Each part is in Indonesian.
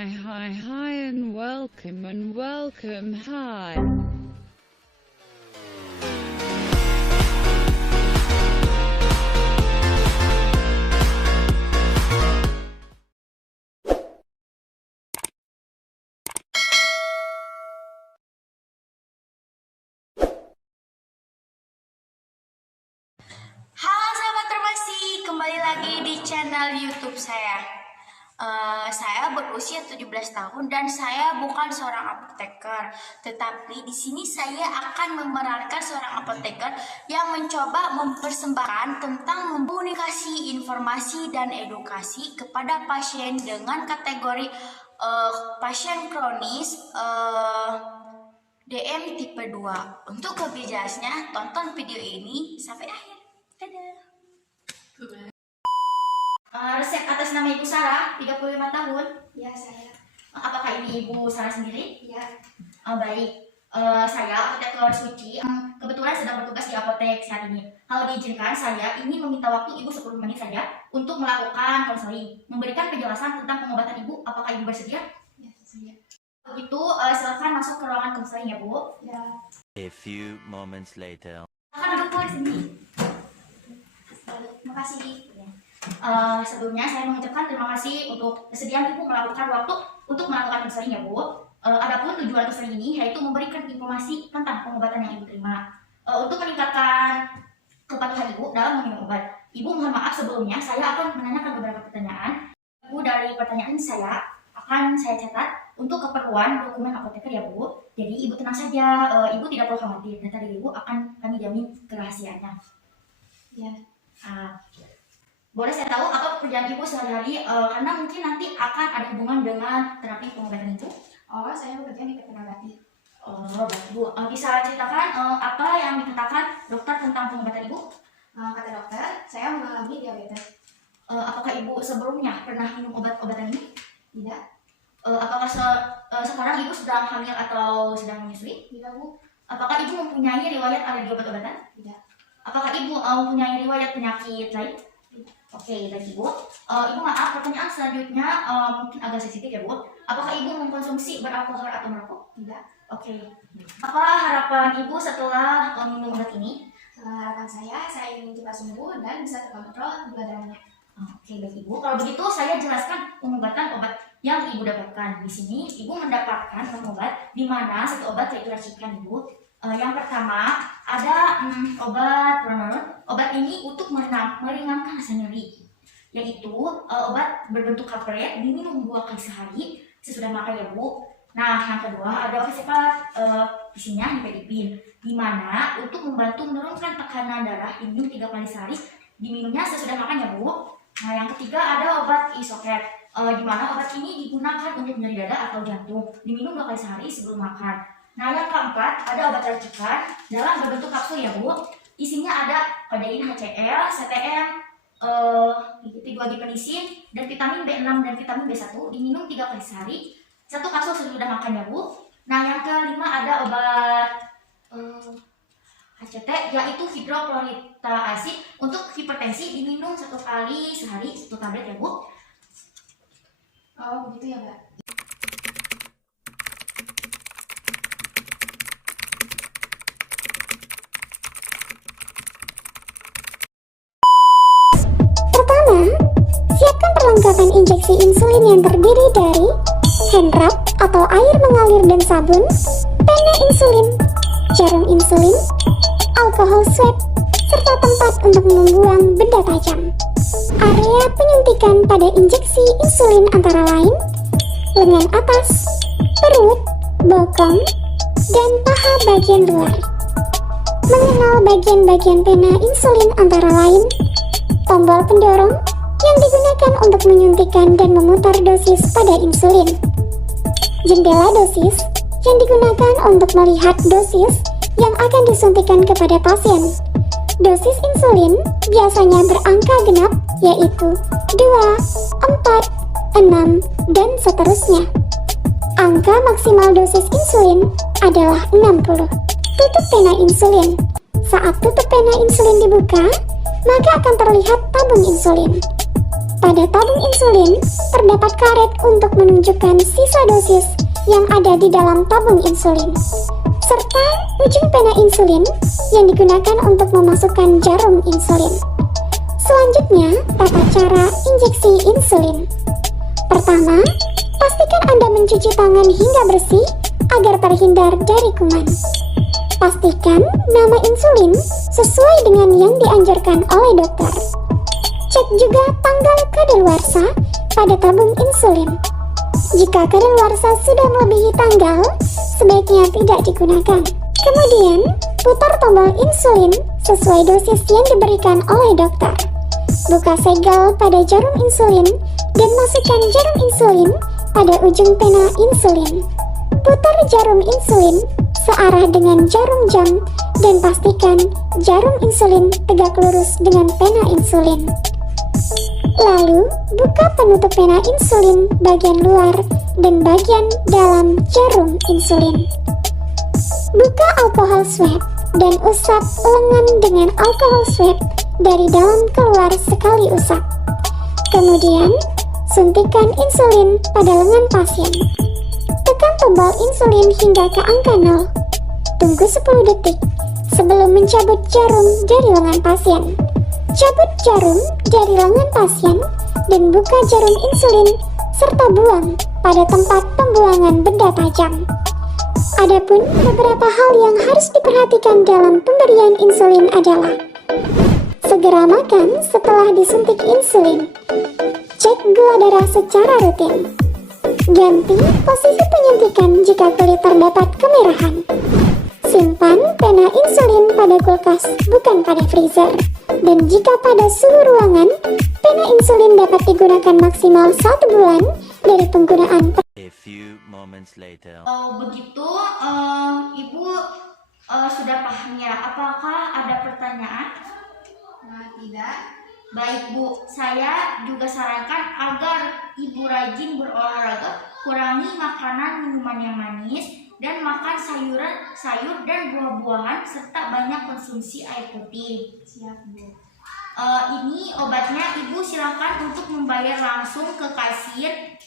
Hi, and welcome, hi. Halo sahabat Termasi, kembali lagi di channel YouTube saya. Saya berusia 17 tahun dan saya bukan seorang apoteker, tetapi di sini saya akan memerankan seorang apoteker yang mencoba mempersembahkan tentang memkomunikasi informasi dan edukasi kepada pasien dengan kategori pasien kronis DM tipe 2. Untuk lebih jelasnya, tonton video ini sampai akhir. Dadah. Resep atas nama Ibu Sarah, 35 tahun. Ya, saya. Apakah ini Ibu Sarah sendiri? Ya. Baik. Saya apoteker Suci. Kebetulan sedang bertugas di apotek saat ini. Kalau diizinkan, saya ini meminta waktu Ibu 10 menit saja untuk melakukan konseling, memberikan penjelasan tentang pengobatan Ibu. Apakah Ibu bersedia? Ya, saya. Begitu, silakan masuk ke ruangan konseling ya, Bu. Ya. A few moments later. Silakan duduk, Bu, di sini. Terima kasih. Sebelumnya saya mengucapkan terima kasih untuk kesediaan Ibu melakukan waktu untuk melakukan konseling ya, Bu. Adapun tujuan konseling ini yaitu memberikan informasi tentang pengobatan yang Ibu terima. Untuk meningkatkan kepatuhan Ibu dalam meminum obat. Ibu mohon maaf sebelumnya saya akan menanyakan beberapa pertanyaan. Ibu, dari pertanyaan saya akan saya catat untuk keperluan dokumen apoteker ya, Bu. Jadi Ibu tenang saja, Ibu tidak perlu khawatir. Data dari Ibu akan kami jamin kerahasiaannya. Ya. Boleh saya tahu apa pekerjaan Ibu sehari-hari, karena mungkin nanti akan ada hubungan dengan terapi pengobatan Ibu. Oh, saya bekerja di Ketenagati. Oh, baik Bu. Bisa ceritakan apa yang dikatakan dokter tentang pengobatan Ibu? Kata dokter, saya mengalami diabetes. Apakah Ibu sebelumnya pernah minum obat-obatan ini? Tidak. Apakah sekarang Ibu sedang hamil atau sedang menyusui? Tidak, Bu. Apakah Ibu mempunyai riwayat alergi obat-obatan? Tidak. Apakah Ibu mempunyai riwayat penyakit lain? Oke, baik Ibu. Ibu maaf, pertanyaan selanjutnya mungkin agak sensitif ya, Bu. Apakah Ibu mengkonsumsi beralkohol atau merokok? Tidak. Oke. Apa harapan Ibu setelah minum obat ini? Harapan saya ingin cepat sembuh dan bisa terkontrol gula darahnya. Oke, baik Ibu. Kalau begitu saya jelaskan pengobatan obat yang Ibu dapatkan. Di sini Ibu mendapatkan obat di mana satu obat yaitu racikan Ibu. Yang pertama ada obat Pronolol. Obat ini untuk meringankan rasa nyeri, yaitu obat berbentuk kaplet diminum 2 kali sehari sesudah makan ya, Bu. Nah, yang kedua ada obat cepat, isinya nifedipin, di mana untuk membantu menurunkan tekanan darah diminum 3 kali sehari, diminumnya sesudah makan ya, Bu. Nah, yang ketiga ada obat isoket, di mana obat ini digunakan untuk nyeri dada atau jantung, diminum 2 kali sehari sebelum makan. Nah, yang keempat ada obat racikan dalam berbentuk kapsul ya, Bu. Isinya ada kodein HCl, CTM, 2-gipenisin, dan vitamin B6 dan vitamin B1, diminum 3 kali sehari, 1 kapsul sesudah makan ya, Bu. Nah, yang kelima ada obat HCT, yaitu hidroklorita asid untuk hipertensi, diminum 1 kali sehari, 1 tablet ya, Bu. Oh, begitu ya, Mbak. Siapkan perlengkapan injeksi insulin yang terdiri dari hand wrap atau air mengalir dan sabun, pena insulin, jarum insulin, alkohol swab, serta tempat untuk membuang benda tajam. Area penyuntikan pada injeksi insulin antara lain lengan atas, perut, bokong, dan paha bagian luar. Mengenal bagian-bagian pena insulin antara lain tombol pendorong yang digunakan untuk menyuntikkan dan memutar dosis pada insulin, jendela dosis yang digunakan untuk melihat dosis yang akan disuntikan kepada pasien. Dosis insulin biasanya berangka genap, yaitu 2, 4, 6, dan seterusnya. Angka maksimal dosis insulin adalah 60. Tutup pena insulin. Saat tutup pena insulin dibuka, maka akan terlihat tabung insulin. Pada tabung insulin, terdapat karet untuk menunjukkan sisa dosis yang ada di dalam tabung insulin, serta ujung pena insulin yang digunakan untuk memasukkan jarum insulin. Selanjutnya, tata cara injeksi insulin. Pertama, pastikan Anda mencuci tangan hingga bersih agar terhindar dari kuman. Pastikan nama insulin sesuai dengan yang dianjurkan oleh dokter. Cek juga tanggal kadaluarsa pada tabung insulin. Jika kadaluarsa sudah melebihi tanggal, sebaiknya tidak digunakan. Kemudian, putar tombol insulin sesuai dosis yang diberikan oleh dokter. Buka segel pada jarum insulin dan masukkan jarum insulin pada ujung pena insulin. Putar jarum insulin searah dengan jarum jam dan pastikan jarum insulin tegak lurus dengan pena insulin. Lalu, buka penutup pena insulin bagian luar dan bagian dalam jarum insulin. Buka alkohol swab dan usap lengan dengan alkohol swab dari dalam keluar sekali usap. Kemudian, suntikan insulin pada lengan pasien. Tekan tombol insulin hingga ke angka 0. Tunggu 10 detik sebelum mencabut jarum dari lengan pasien. Cabut jarum dari lengan pasien dan buka jarum insulin serta buang pada tempat pembuangan benda tajam. Adapun beberapa hal yang harus diperhatikan dalam pemberian insulin adalah: segera makan setelah disuntik insulin. Cek gula darah secara rutin. Ganti posisi penyuntikan jika kulit terdapat kemerahan. Simpan pena insulin pada kulkas, bukan pada freezer. Dan jika pada suhu ruangan, pena insulin dapat digunakan maksimal 1 bulan dari penggunaan. A few moments later. Begitu, Ibu sudah paham ya? Apakah ada pertanyaan? Nah, tidak. Baik Bu, saya juga sarankan agar Ibu rajin berolahraga, kurangi makanan minuman yang manis, dan makan sayur dan buah-buahan, serta banyak konsumsi air putih. Siap, Bu. Ini obatnya, Ibu silakan untuk membayar langsung ke kasir.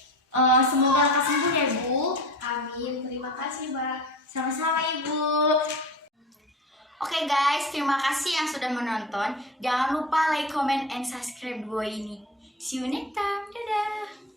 Semoga lekas sembuh ya Bu. Amin. Terima kasih, Mbak. Sama-sama Ibu. Oke guys, terima kasih yang sudah menonton. Jangan lupa like, comment, and subscribe video ini. See you next time. Dadah.